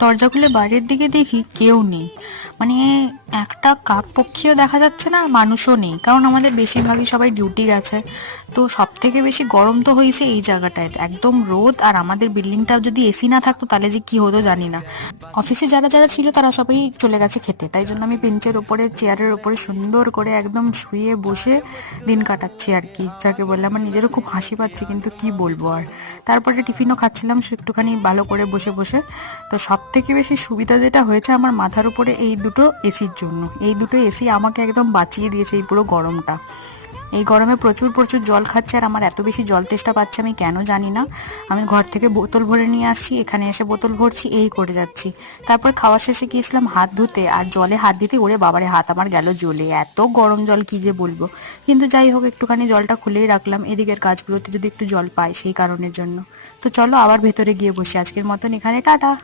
দরজা খুলে বাইরের দিকে দেখি কেউ নেই। মানে একটা কাকপক্ষীও দেখা যাচ্ছে না, আর মানুষও নেই, কারণ আমাদের বেশিরভাগই সবাই ডিউটি গেছে। তো সব থেকে বেশি গরম তো হয়েছে এই জায়গাটায়, একদম রোদ। আর আমাদের বিল্ডিংটা যদি এসি না থাকতো তাহলে যে কি হতো জানি না। অফিসে যারা যারা ছিল তারা সবাই চলে গেছে খেতে, তাই জন্য আমি বেঞ্চের ওপরে চেয়ারের ওপরে সুন্দর করে একদম শুয়ে বসে দিন কাটাচ্ছি আর কি, যাকে বললে আমার নিজেরও খুব হাসি পাচ্ছে, কিন্তু কি বলবো আর। তারপরে টিফিনও খাচ্ছিলাম একটুখানি ভালো করে বসে বসে। তো সব থেকে বেশি সুবিধা যেটা হয়েছে আমার মাথার উপরে এই দুটো এসির জন্য, এই দুটো এসি আমাকে একদম বাঁচিয়ে দিয়েছে এই পুরো গরমটা। এই গরমে প্রচুর প্রচুর জল খাচ্ছে, আর আমার এত বেশি জল তেষ্টা পাচ্ছে আমি কেন জানি না। আমি ঘর থেকে বোতল ভরে নিয়ে আসছি, এখানে এসে বোতল ভরছি, এই করে যাচ্ছি। তারপর খাওয়া শেষে গিয়েছিলাম হাত ধুতে, আর জলে হাত দিতে ওরে বাবারে হাত আমার গেল জ্বলে, এত গরম জল কি যে বলবো। কিন্তু যাই হোক, একটুখানি জলটা খুলেই রাখলাম, এদিকের কাজগুলোতে যদি একটু জল পাই সেই কারণের জন্য। তো চলো আবার ভেতরে গিয়ে বসি, আজকের মতন এখানে টাটা।